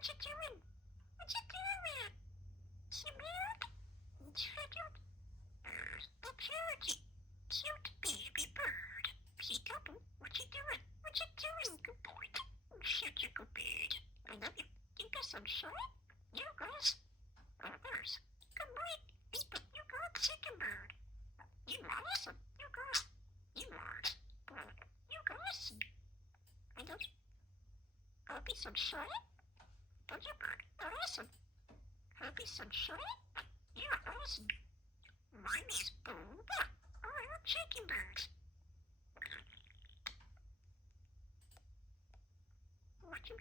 What you doing? What you doing? Cute? Cute? The parakeet. Cute baby bird. Peekaboo, what you doing? What you doing? Good boy. Such a good bird. I love you. You got some shine? You girls? Others. Good boy. You got chicken bird. You awesome. You got. You are. You guys. I love you. I'll be some shine. Don't you bird? Awesome. I'll be some shine. You're awesome. My name's Boba. I'm chicken birds. What you